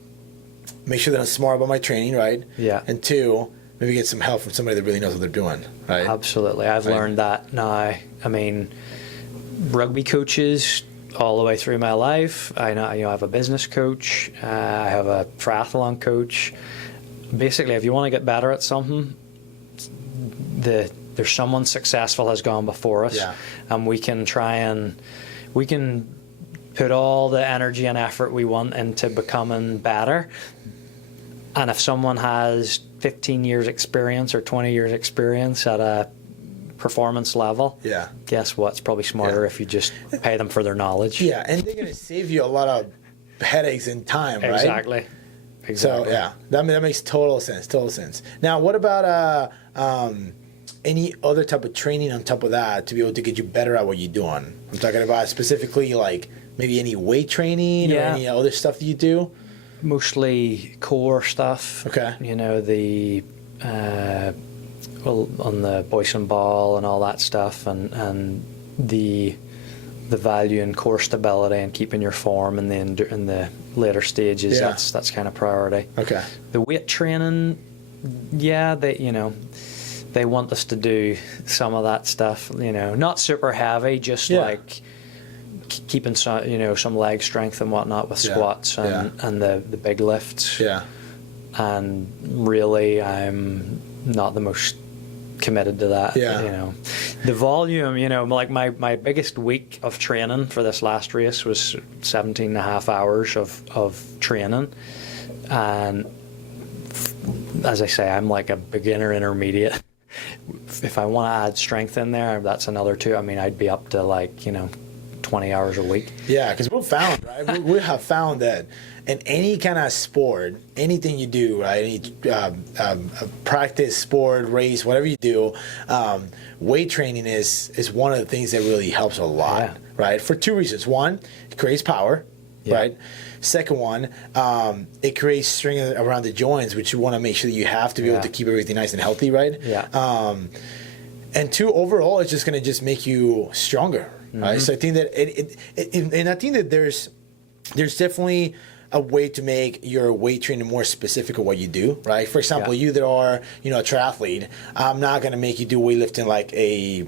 make sure that I'm smart about my training, right? Yeah. And two, maybe get some help from somebody that really knows what they're doing, right? Absolutely. I've learned that now. I mean, rugby coaches all the way through my life. I know, I have a business coach. I have a triathlon coach. Basically, if you want to get better at something, there's someone successful has gone before us, and we can put all the energy and effort we want into becoming better. And if someone has 15 years experience or 20 years experience at a performance level, guess what? It's probably smarter if you just pay them for their knowledge. Yeah, and they're going to save you a lot of headaches and time, right? Exactly. So, that makes total sense. Now, what about any other type of training on top of that to be able to get you better at what you're doing? I'm talking about specifically like maybe any weight training or any other stuff that you do? Mostly core stuff. Okay. On the Boyson ball and all that stuff, and the value in core stability and keeping your form in the later stages. That's kind of priority. Okay. The weight training, they want us to do some of that stuff. Not super heavy, just like keeping some leg strength and whatnot with squats and the big lifts. Yeah. And really, I'm not the most committed to that. The volume, like my biggest week of training for this last race was 17 and a half hours of training, and as I say, I'm like a beginner intermediate. If I want to add strength in there, that's another 2. I mean, I'd be up to 20 hours a week. Yeah, because we found, right? we have found that in any kind of sport, anything you do, right? Any practice, sport, race, whatever you do, weight training is one of the things that really helps a lot, right? For 2 reasons. One, it creates power, right? Second one, it creates strength around the joints, which you want to make sure that you have to be able to keep everything nice and healthy, right? And two, overall, it's just going to just make you stronger, right? So I think that I think that there's definitely a way to make your weight training more specific of what you do, right? For example, you that are, a triathlete, I'm not going to make you do weightlifting like a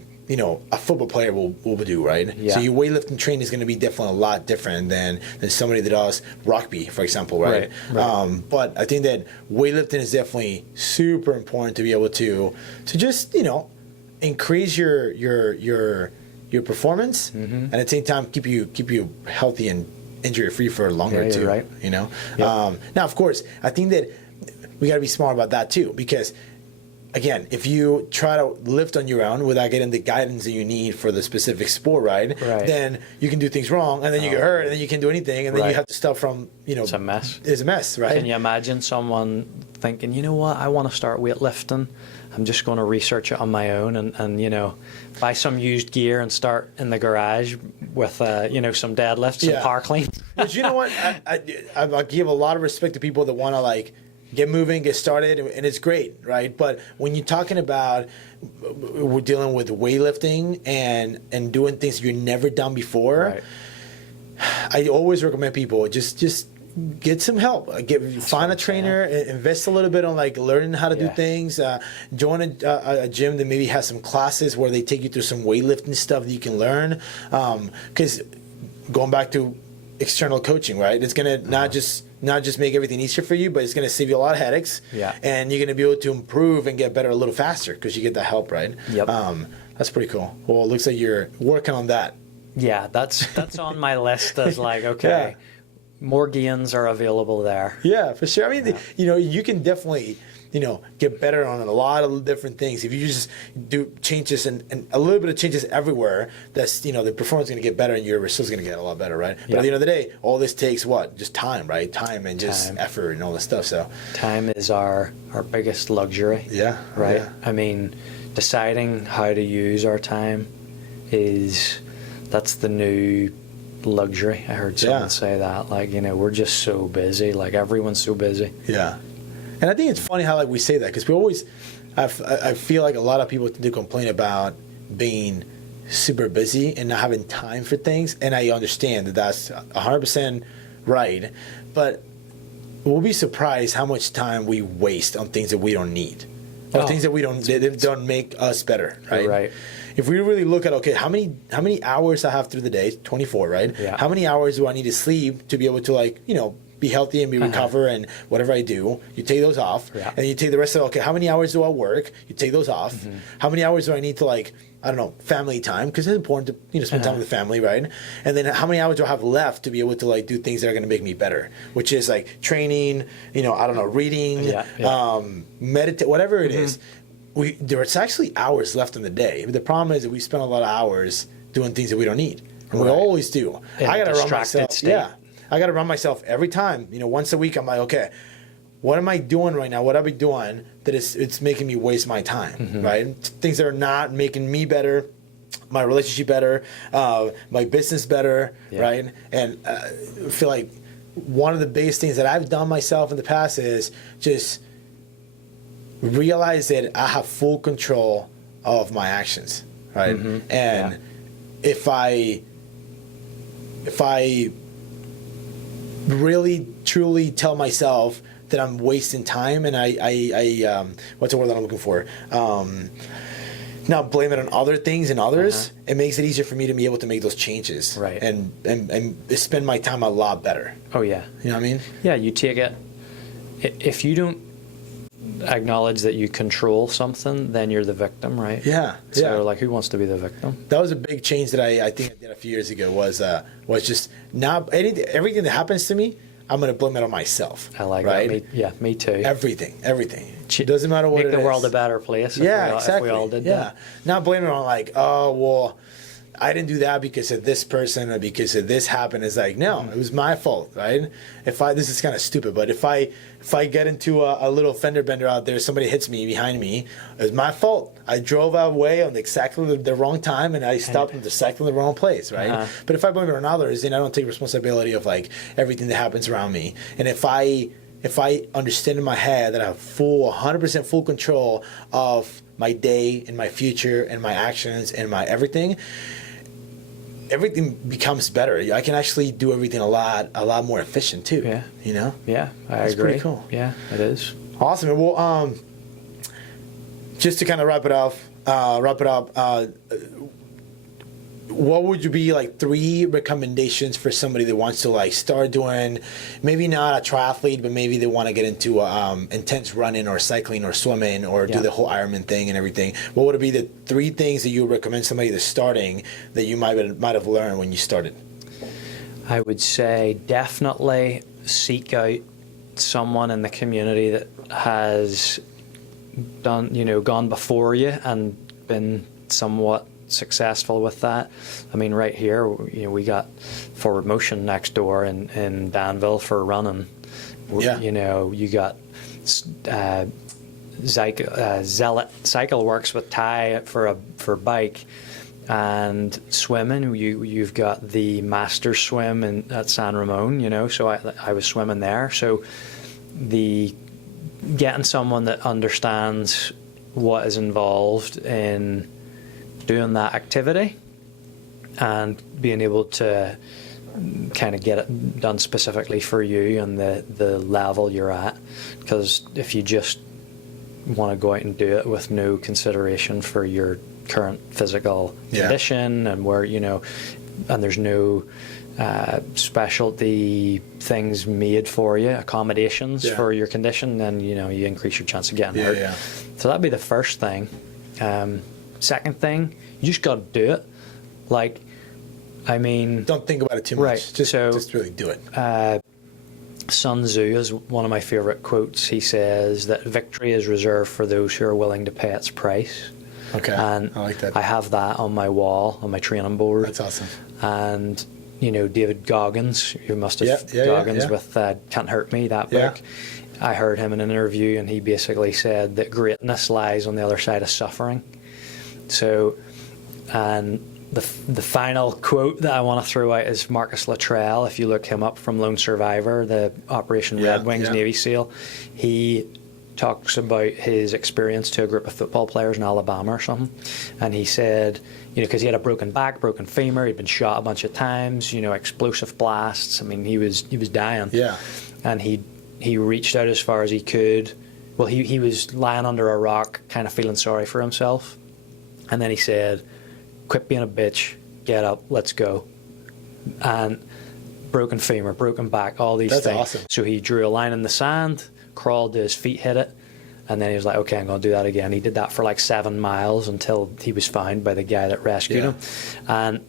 football player will do, right? Yeah. So your weightlifting training is going to be definitely a lot different than somebody that does rugby, for example, right? But I think that weightlifting is definitely super important to be able to just, increase your performance, and at the same time keep you healthy and injury free for longer too. Right. Now, of course, I think that we got to be smart about that too, because again, if you try to lift on your own without getting the guidance that you need for the specific sport, right. Then you can do things wrong, and then you get hurt, and then you can't do anything, and then you have to start from, It's a mess. It's a mess, right? Can you imagine someone thinking, you know what, I want to start weightlifting. I'm just going to research it on my own and buy some used gear and start in the garage with, some deadlifts and power cleans. But you know what? I give a lot of respect to people that want to, get moving, get started, and it's great, right? But when you're talking about we're dealing with weightlifting and doing things you've never done before, I always recommend people just get some help. Find a trainer, invest a little bit on learning how to do things. Join a gym that maybe has some classes where they take you through some weightlifting stuff that you can learn. Because going back to external coaching, right? It's gonna not just make everything easier for you, but it's gonna save you a lot of headaches. And you're gonna be able to improve and get better a little faster because you get that help, right? That's pretty cool. Well, it looks like you're working on that. Yeah, that's on my list as okay. More gains are available there. Yeah, for sure. I mean, you can definitely, get better on a lot of different things. If you just do changes and a little bit of changes everywhere, that's, the performance is going to get better and your results going to get a lot better, right? But at the end of the day, all this takes what? Just time, right? Time and just effort and all this stuff. So time is our biggest luxury. Yeah. Right? Yeah. I mean, deciding how to use our time that's the new luxury. I heard someone say that. We're just so busy. Everyone's so busy. Yeah. And I think it's funny how we say that, because we always, I feel like a lot of people do complain about being super busy and not having time for things, and I understand that that's 100% right, but we'll be surprised how much time we waste on things that we don't need, or things that that don't make us better, right? Right. If we really look at, how many hours I have through the day, 24, right? Yeah. How many hours do I need to sleep to be able to be healthy and be recover and whatever I do, you take those off, and you take the rest of how many hours do I work? You take those off. How many hours do I need to family time, because it's important to spend time with the family, right? And then how many hours do I have left to be able to do things that are going to make me better, which is training, reading, meditate, whatever it is. There's actually hours left in the day. The problem is that we spend a lot of hours doing things that we don't need, and we always do. I gotta run myself. State. Yeah. I got to run myself every time. Once a week, I'm like, okay, what am I doing right now? What am I doing that it's making me waste my time, right? Things that are not making me better, my relationship better, my business better, right? And I feel like one of the biggest things that I've done myself in the past is just realize that I have full control of my actions, right? And if I really truly tell myself that I'm wasting time, and I what's the word that I'm looking for? Not blame it on other things and others. It makes it easier for me to be able to make those changes, right? And spend my time a lot better. Oh yeah, you know what I mean? Yeah, you take it. If you don't acknowledge that you control something, then you're the victim, right? Yeah. So who wants to be the victim? That was a big change that I think I did a few years ago. Was just not everything that happens to me, I'm going to blame it on myself. I like right? that. Me too. Everything. It doesn't matter what it is. Make the world a better place. Exactly. If we all did that. Not blaming it on I didn't do that because of this person or because of this happened. It's no, it was my fault, right? This is kind of stupid, but if I get into a little fender bender out there, somebody hits me behind me, it's my fault. I drove away on exactly the wrong time, and I stopped in exactly the wrong place, right? But if I blame it on others, then I don't take responsibility of everything that happens around me. And if I understand in my head that I have 100% full control of my day and my future and my actions and my everything, everything becomes better. I can actually do everything a lot more efficient too. Yeah. You know? Yeah, I That's agree. pretty cool. Yeah, it is. Awesome. Well, just to kind of wrap it up, what would you be like 3 recommendations for somebody that wants to like start doing, maybe not a triathlete, but maybe they want to get into intense running or cycling or swimming or do the whole Ironman thing and everything? What would be the 3 things that you would recommend somebody that's starting that you might have learned when you started? I would say definitely seek out someone in the community that has gone before you and been somewhat successful with that. I mean, right here, we got Forward Motion next door in Danville for running. Yeah. You got Zealot Cycle Works with Ty for bike, and swimming. You've got the Master Swim at San Ramon. So I was swimming there. So getting someone that understands what is involved in doing that activity and being able to kind of get it done specifically for you and the level you're at. Because if you just want to go out and do it with no consideration for your current physical condition and where, and there's no specialty things made for you, accommodations for your condition, then you increase your chance of getting hurt. Yeah. So that'd be the first thing. Second thing, you just got to do it. Don't think about it too much. Right. Just really do it. Sun Tzu is one of my favorite quotes. He says that victory is reserved for those who are willing to pay its price. Okay, and I like that. I have that on my wall, on my training board. That's awesome. And David Goggins, you must have Goggins with Can't Hurt Me, that book. I heard him in an interview, and he basically said that greatness lies on the other side of suffering. So, and the final quote that I want to throw out is Marcus Luttrell. If you look him up from Lone Survivor, the Operation Red Wings Navy SEAL, he talks about his experience to a group of football players in Alabama or something, and he said, because he had a broken back, broken femur, he'd been shot a bunch of times, explosive blasts. I mean, he was dying. Yeah. And he reached out as far as he could. Well, he was lying under a rock, kind of feeling sorry for himself, and then he said, "Quit being a bitch, get up, let's go." And broken femur, broken back, all these things. That's awesome. So he drew a line in the sand, crawled to his feet, hit it, and then he was like, okay, I'm going to do that again. He did that for like 7 miles until he was found by the guy that rescued him. And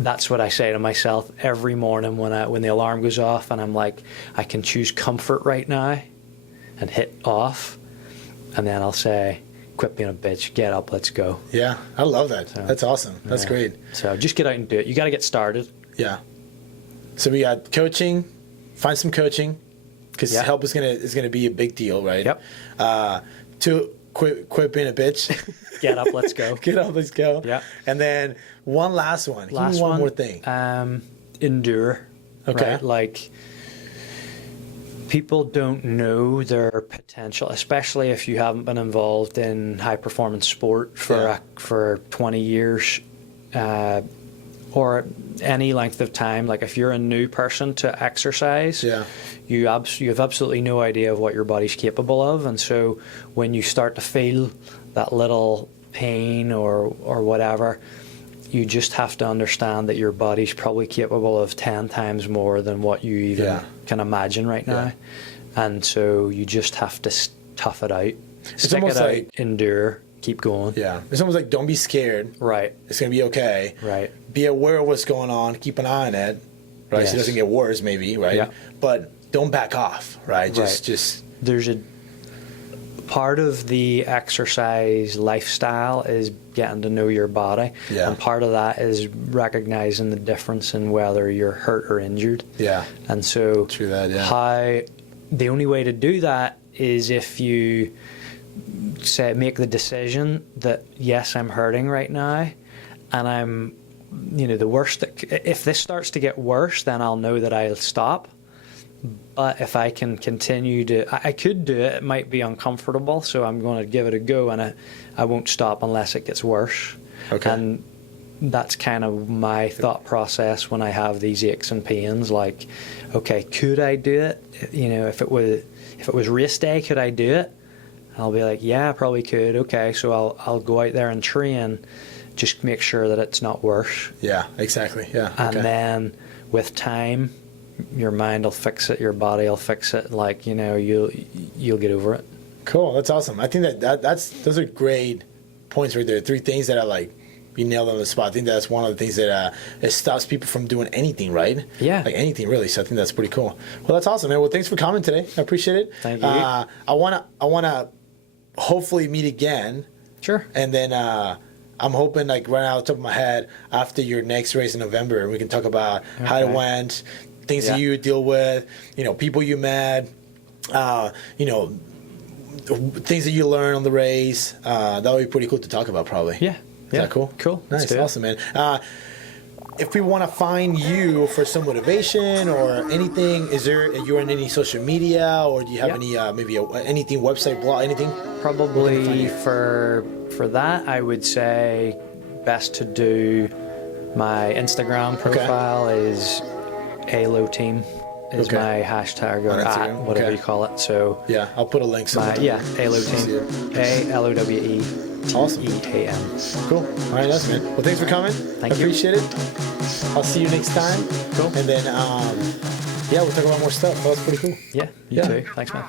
that's what I say to myself every morning when the alarm goes off and I'm like, I can choose comfort right now and hit off, and then I'll say, quit being a bitch, get up, let's go. Yeah, I love that. So, that's awesome. That's great. So just get out and do it. You got to get started. Yeah. So we got coaching, find some coaching, because help is gonna be a big deal, right? Yep. To quit being a bitch. Get up, let's go. Get up, let's go. Yeah. And then one last one. Give me one more thing. Endure. Okay. Right? Like, people don't know their potential, especially if you haven't been involved in high performance sport for 20 years. Or any length of time. Like if you're a new person to exercise, you have absolutely no idea of what your body's capable of, and so when you start to feel that little pain or whatever, you just have to understand that your body's probably capable of 10 times more than what you even can imagine right now, and so you just have to tough it out, stick it out, endure. Keep going. Yeah. It's almost like don't be scared. Right. It's going to be okay. Right. Be aware of what's going on. Keep an eye on it. Right. Yes. So it doesn't get worse, maybe. Right. Yeah. But don't back off. Right. Just. There's a part of the exercise lifestyle is getting to know your body. Yeah. And part of that is recognizing the difference in whether you're hurt or injured. Yeah. And so. True that. Yeah. The only way to do that is if you make the decision that yes, I'm hurting right now, and I'm, the worst. If this starts to get worse, then I'll know that I'll stop. But if I can continue I could do it. It might be uncomfortable, so I'm going to give it a go, and I won't stop unless it gets worse. Okay. And that's kind of my thought process when I have these aches and pains. Like, okay, could I do it? You know, if it was race day, could I do it? I'll be like, yeah, I probably could. Okay, so I'll go out there and train, just make sure that it's not worse. Yeah, exactly. Yeah. And then with time, your mind will fix it, your body will fix it. Like, you know, you'll get over it. Cool. That's awesome. I think those are great points right there. 3 things that are like, you nailed on the spot. I think that's one of the things that it stops people from doing anything, right? Yeah. Like anything really. So I think that's pretty cool. Well, that's awesome, man. Well, thanks for coming today. I appreciate it. Thank you. I wanna hopefully meet again. Sure. And then I'm hoping, like right out of the top of my head, after your next race in November, we can talk about how it went, things that you deal with, you know, people you met, you know, things that you learn on the race. That would be pretty cool to talk about, probably. Yeah. Is that cool? Cool. Nice. Awesome, man. If we want to find you for some motivation or anything, you're on any social media, or do you have any anything, website, blog, anything? Probably for that, I would say best to do my Instagram profile is Lowe team is my hashtag, or at whatever you call it. So yeah, I'll put a link somewhere. Lowe team, ALOWE. Awesome. EAM. Cool. All right, that's man. Well, thanks for coming. Thank you. Appreciate it. I'll see you next time. Cool. And then, we'll talk about more stuff. That was pretty cool. Yeah, you too. Thanks, man.